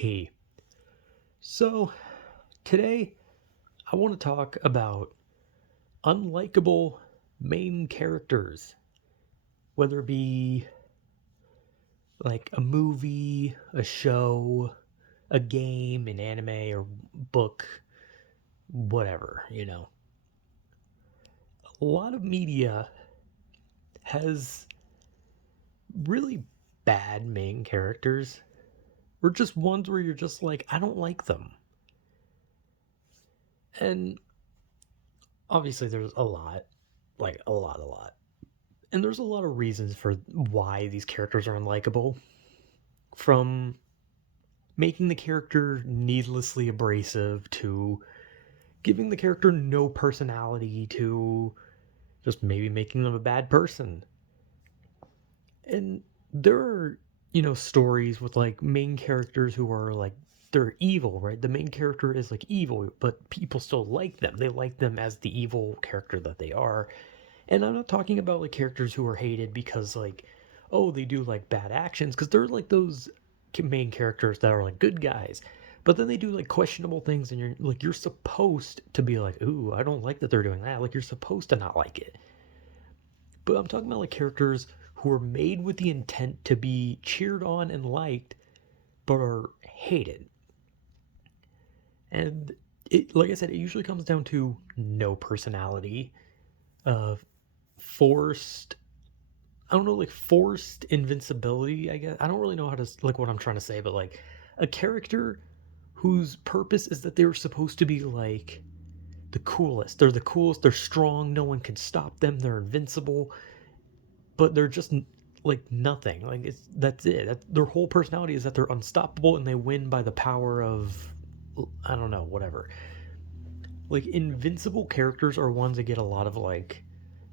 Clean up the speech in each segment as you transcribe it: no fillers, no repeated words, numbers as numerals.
Hey, so today I want to talk about unlikable main characters, whether it be like a movie, a show, a game, an anime, or book, whatever. A lot of media has really bad main characters, or just ones where you're just like, I don't like them. And obviously, there's a lot, like a lot. And there's a lot of reasons for why these characters are unlikable. From making the character needlessly abrasive to giving the character no personality to just maybe making them a bad person. And there are, stories with like main characters who are like they're evil, right? The main character is like evil, but people still like them. They like them as the evil character that they are. And I'm not talking about like characters who are hated because like, oh, they do like bad actions, because they're like those main characters that are like good guys. But then they do like questionable things, and you're supposed to be like, ooh, I don't like that they're doing that. Like you're supposed to not like it. But I'm talking about like characters who are made with the intent to be cheered on and liked, but are hated. And it, like I said, it usually comes down to no personality, uh, forced I don't know, like forced invincibility, I guess. I don't really know how to, like, what I'm trying to say, but like a character whose purpose is that they were supposed to be like the coolest. They're the coolest, they're strong, no one can stop them, they're invincible, but they're just like nothing. Like, that's it. Their whole personality is that they're unstoppable and they win by the power of, I don't know, whatever. Like, invincible characters are ones that get a lot of like,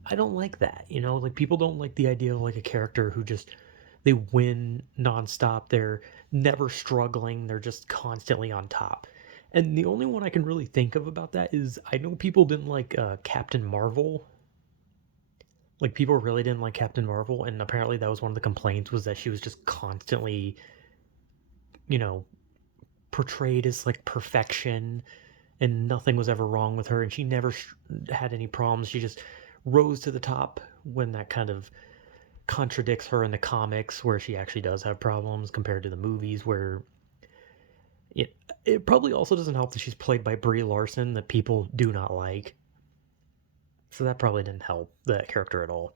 I don't like that. Like people don't like the idea of like a character who just they win nonstop. They're never struggling. They're just constantly on top. And the only one I can really think of about that is I know people didn't like Captain Marvel. Like people really didn't like Captain Marvel, and apparently that was one of the complaints was that she was just constantly, you know, portrayed as like perfection, and nothing was ever wrong with her, and she never had any problems. She just rose to the top when that kind of contradicts her in the comics where she actually does have problems compared to the movies where it probably also doesn't help that she's played by Brie Larson that people do not like. So that probably didn't help that character at all.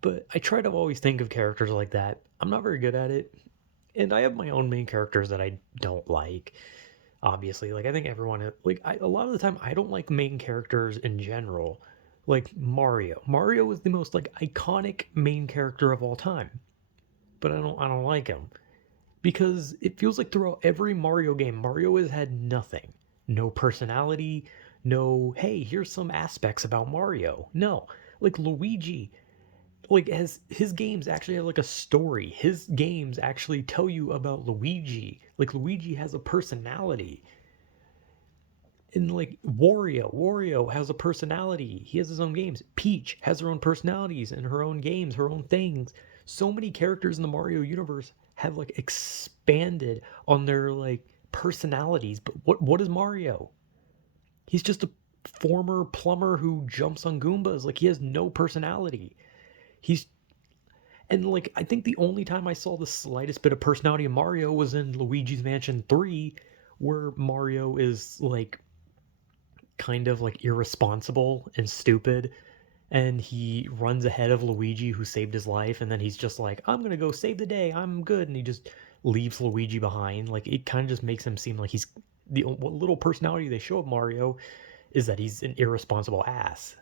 But I try to always think of characters like that. I'm not very good at it. And I have my own main characters that I don't like. Obviously, like I think everyone a lot of the time I don't like main characters in general. Like Mario. Mario is the most like iconic main character of all time. But I don't like him because it feels like throughout every Mario game, Mario has had nothing. No personality, no, hey, here's some aspects about Mario. No. Like Luigi, like has his games actually have like a story. His games actually tell you about Luigi. Like Luigi has a personality. And like Wario has a personality. He has his own games. Peach has her own personalities and her own games, her own things. So many characters in the Mario universe have like expanded on their like personalities. But what is Mario? He's just a former plumber who jumps on Goombas. Like he has no personality. He's and like I think the only time I saw the slightest bit of personality in Mario was in Luigi's Mansion 3, where Mario is like kind of like irresponsible and stupid, and he runs ahead of Luigi who saved his life, and then he's just like, I'm gonna go save the day, I'm good, and he just leaves Luigi behind. Like it kind of just makes him seem like he's the what little personality they show of Mario is that he's an irresponsible ass.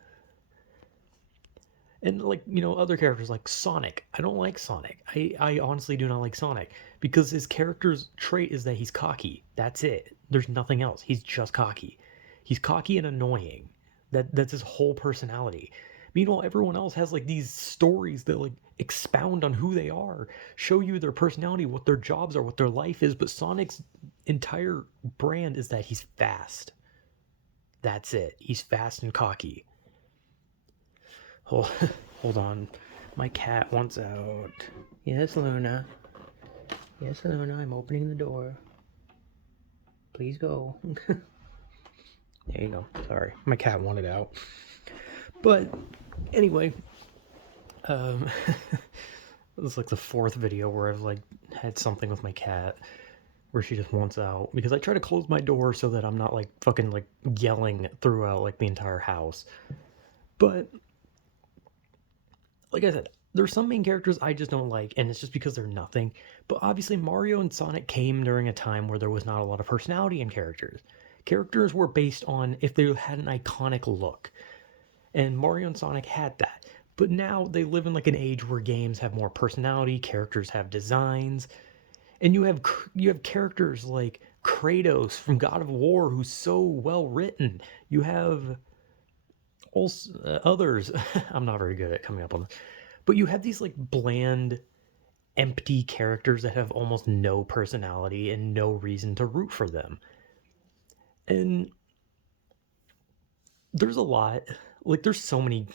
And like, other characters like Sonic, I don't like Sonic. I honestly do not like Sonic because his character's trait is that he's cocky. That's it. There's nothing else. He's just cocky. He's cocky and annoying. That's his whole personality. Meanwhile, everyone else has like these stories that like expound on who they are, show you their personality, what their jobs are, what their life is. But Sonic's entire brand is that he's fast. That's it. He's fast and cocky. Hold, hold on. My cat wants out. Yes, Luna. Yes, Alona, I'm opening the door. Please go. There you go. Sorry, my cat wanted out. But anyway, this is like the fourth video where I've like had something with my cat where she just wants out because I try to close my door so that I'm not like fucking like yelling throughout like the entire house. But like I said, there's some main characters I just don't like, and it's just because they're nothing. But obviously, Mario and Sonic came during a time where there was not a lot of personality in characters. Characters were based on if they had an iconic look, and Mario and Sonic had that. But now they live in like an age where games have more personality, characters have designs, and you have characters like Kratos from God of War who's so well written. You have also others. I'm not very good at coming up on this, but you have these like bland, empty characters that have almost no personality and no reason to root for them. And there's a lot, like there's so many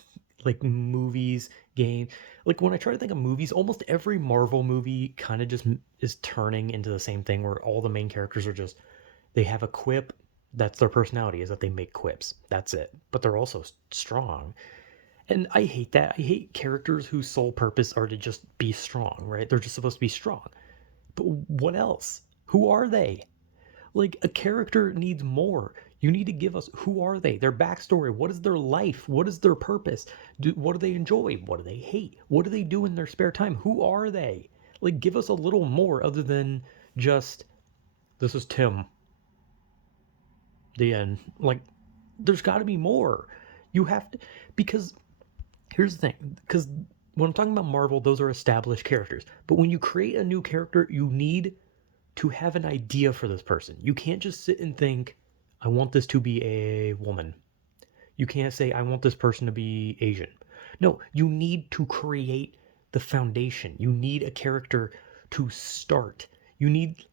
like movies, games. Like when I try to think of movies, almost every Marvel movie kind of just is turning into the same thing where all the main characters are just they have a quip. That's their personality, is that they make quips. That's it. But they're also strong. And I hate that. I hate characters whose sole purpose are to just be strong, right? They're just supposed to be strong. But what else? Who are they? Like a character needs more. You need to give us who are they? Their backstory. What is their life? What is their purpose? What do they enjoy? What do they hate? What do they do in their spare time? Who are they? Like give us a little more other than just this is Tim. The end. Like there's got to be more. You have to because here's the thing, because when I'm talking about Marvel, those are established characters. But when you create a new character, you need to have an idea for this person. You can't just sit and think, I want this to be a woman. You can't say, I want this person to be Asian. No, you need to create the foundation. You need a character to start. You need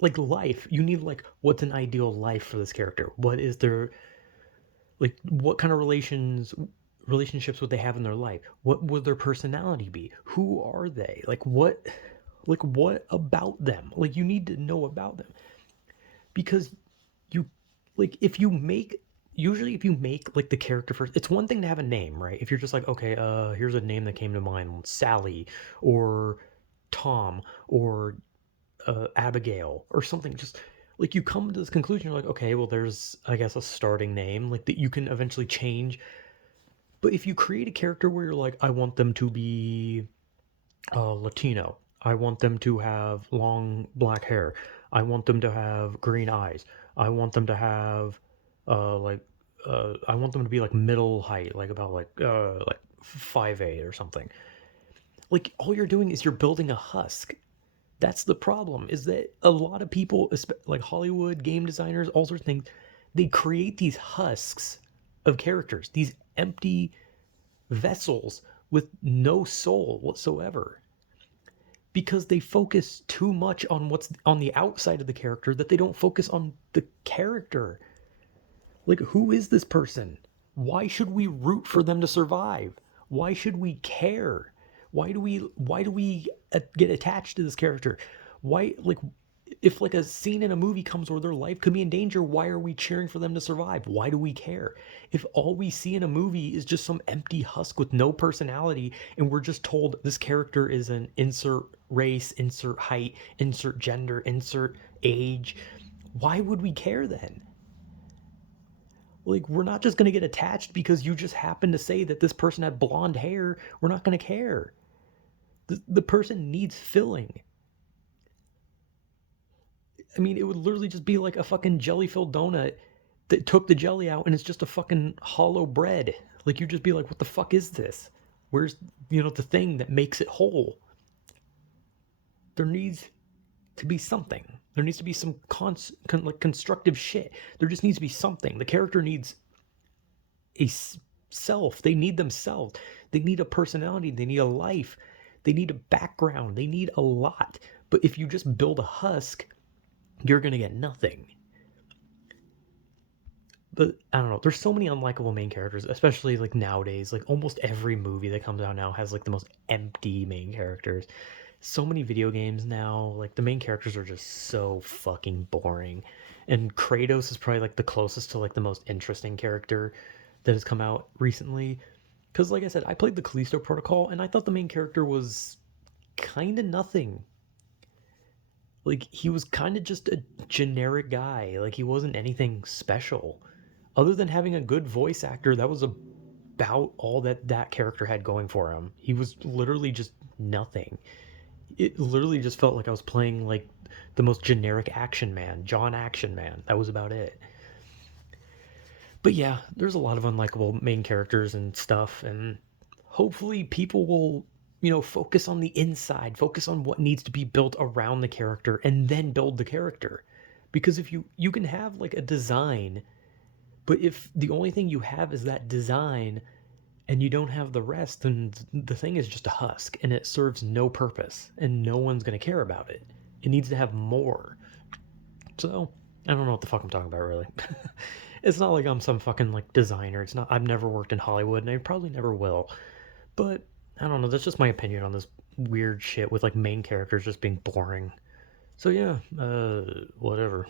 like life. You need like what's an ideal life for this character? What is their like what kind of relationships would they have in their life? What would their personality be? Who are they? Like what about them? Like you need to know about them because you like if you make usually if you make like the character first, it's one thing to have a name, right? If you're just like, okay, here's a name that came to mind, Sally or Tom or Abigail or something, just like you come to this conclusion, you're like, okay, well, there's I guess a starting name like that you can eventually change. But if you create a character where you're like, I want them to be Latino, I want them to have long black hair, I want them to have green eyes, I want them to have like I want them to be like middle height, like about like 5'8" or something. Like all you're doing is you're building a husk. That's the problem, is that a lot of people, like Hollywood, game designers, all sorts of things, they create these husks of characters, these empty vessels with no soul whatsoever because they focus too much on what's on the outside of the character that they don't focus on the character. Like, who is this person? Why should we root for them to survive? Why should we care? Why do we get attached to this character? Why like if like a scene in a movie comes where their life could be in danger, why are we cheering for them to survive? Why do we care? If all we see in a movie is just some empty husk with no personality and we're just told this character is an insert race, insert height, insert gender, insert age, why would we care then? Like, we're not just going to get attached because you just happen to say that this person had blonde hair. We're not going to care. The person needs filling. I mean, it would literally just be like a fucking jelly filled donut that took the jelly out and it's just a fucking hollow bread. Like, you'd just be like, what the fuck is this? Where's, the thing that makes it whole? There needs to be something. There needs to be some like constructive shit. There just needs to be something. The character needs a self. They need themselves. They need a personality. They need a life. They need a background. They need a lot. But if you just build a husk, you're going to get nothing. But I don't know. There's so many unlikable main characters, especially like nowadays. Like almost every movie that comes out now has like the most empty main characters. So many video games now, like the main characters are just so fucking boring. And Kratos is probably like the closest to like the most interesting character that has come out recently. Because, like I said, I played the Callisto Protocol and I thought the main character was kind of nothing. Like, he was kind of just a generic guy. Like, he wasn't anything special. Other than having a good voice actor, that was about all that that character had going for him. He was literally just nothing. It literally just felt like I was playing like the most generic Action Man, John Action Man. That was about it. But yeah, there's a lot of unlikable main characters and stuff, and hopefully people will, focus on the inside, focus on what needs to be built around the character, and then build the character. Because if you can have like a design, but if the only thing you have is that design and you don't have the rest, then the thing is just a husk and it serves no purpose and no one's going to care about it. It needs to have more. So, I don't know what the fuck I'm talking about really. It's not like I'm some fucking like designer. It's not I've never worked in Hollywood and I probably never will. But I don't know, that's just my opinion on this weird shit with like main characters just being boring. So yeah, whatever.